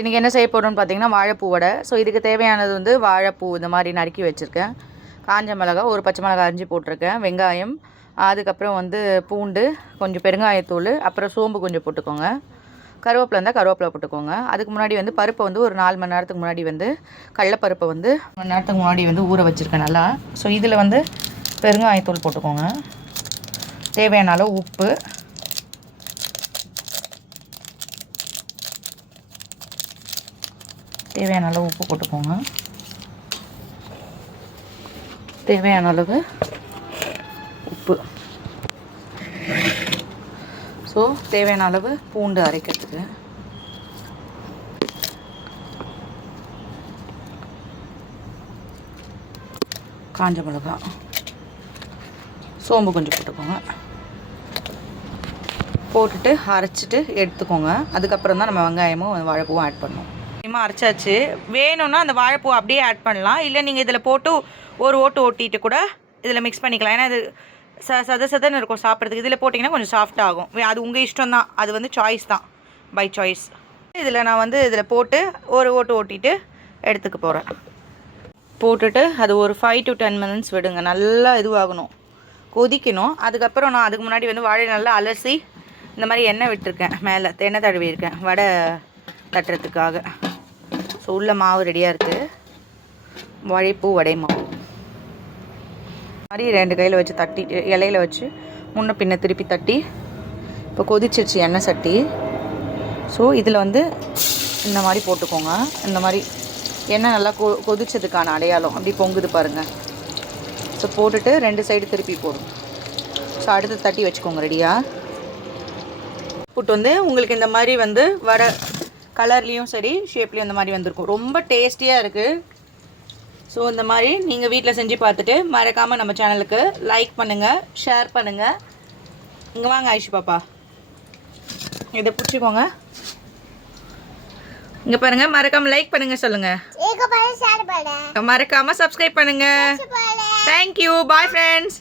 இன்றைக்கி என்ன செய்ய போகிறோம்னு பார்த்தீங்கன்னா வாழைப்பூ வடை. ஸோ இதுக்கு தேவையானது வந்து வாழைப்பூ இந்த மாதிரி நறுக்கி வச்சுருக்கேன், காஞ்ச மிளகாய், ஒரு பச்சை மிளகாய் அரிஞ்சு போட்டிருக்கேன், வெங்காயம், அதுக்கப்புறம் வந்து பூண்டு, கொஞ்சம் பெருங்காயத்தூள், அப்புறம் சோம்பு கொஞ்சம் போட்டுக்கோங்க, கருவேப்பிலை இருந்தால் கருவேப்பிலை போட்டுக்கோங்க. அதுக்கு முன்னாடி வந்து பருப்பை வந்து ஒரு 4 மணி நேரத்துக்கு முன்னாடி வந்து கடலப்பருப்பை வந்து மணி நேரத்துக்கு முன்னாடி வந்து ஊற வச்சுருக்கேன் நல்லா. ஸோ இதில் வந்து பெருங்காயத்தூள் போட்டுக்கோங்க, தேவையான அளவு உப்பு, தேவையான அளவு உப்பு போட்டுக்கோங்க, தேவையான அளவு உப்பு. ஸோ தேவையான அளவு பூண்டு அரைக்கிறதுக்கு, காஞ்ச மிளகாய், சோம்பு கொஞ்சம் போட்டுக்கோங்க, போட்டுட்டு அரைச்சிட்டு எடுத்துக்கோங்க. அதுக்கப்புறம் தான் நம்ம வெங்காயமும் வாழைப்பூவும் ஆட் பண்ணணும். அரைச்சாச்சு. வேணும்னா அந்த வாழைப்பூ அப்படியே ஆட் பண்ணலாம், இல்லை நீங்கள் இதில் போட்டு ஒரு ஓட்டு ஓட்டிட்டு கூட இதில் மிக்ஸ் பண்ணிக்கலாம். ஏன்னா இது சதன்னு இருக்கும் சாப்பிட்றதுக்கு. இதில் போட்டிங்கன்னா கொஞ்சம் சாஃப்ட் ஆகும். அது உங்கள் இஷ்டம் தான், அது வந்து சாய்ஸ் தான், பை சாய்ஸ். இதில் நான் வந்து இதில் போட்டு ஒரு ஓட்டு ஓட்டிட்டு எடுத்துக்க போகிறேன். போட்டுட்டு அது ஒரு 5 to 10 minutes விடுங்க, நல்லா இதுவாகணும், கொதிக்கணும். அதுக்கப்புறம் நான் அதுக்கு முன்னாடி வந்து வாழை நல்லா அலசி இந்த மாதிரி எண்ணெய் விட்டுருக்கேன், மேலே எண்ணெய் தடவியிருக்கேன் வடை தட்டுறதுக்காக. ஸோ உள்ள மாவு ரெடியாக இருக்குது, வாழைப்பூ வடை மாவு. மாதிரி 2 கையில் வச்சு தட்டிட்டு இலையில வச்சு முன்ன பின்ன திருப்பி தட்டி, இப்போ கொதிச்சிருச்சு எண்ணெய் சட்டி. ஸோ இதில் வந்து இந்த மாதிரி போட்டுக்கோங்க. இந்த மாதிரி எண்ணெய் நல்லா கொதிச்சதுக்கான அடையாளம் அப்படி பொங்குது பாருங்கள். ஸோ போட்டுட்டு 2 சைடு திருப்பி போடும். ஸோ அடுத்து தட்டி வச்சுக்கோங்க ரெடியாக. புட்டு வந்து உங்களுக்கு இந்த மாதிரி வந்து வடை கலர்லேயும் சரி ஷேப்லேயும் இந்த மாதிரி வந்திருக்கும், ரொம்ப டேஸ்டியாக இருக்குது. ஸோ இந்த மாதிரி நீங்கள் வீட்டில் செஞ்சு பார்த்துட்டு மறக்காமல் நம்ம சேனலுக்கு லைக் பண்ணுங்கள், ஷேர் பண்ணுங்கள். இங்கே வாங்க ஐஷு பாப்பா, இதை பிடிச்சிக்கோங்க. இங்கே பாருங்கள், மறக்காமல் லைக் பண்ணுங்கள், சொல்லுங்கள், மறக்காமல் சப்ஸ்கிரைப் பண்ணுங்கள். Thank you, bye friends.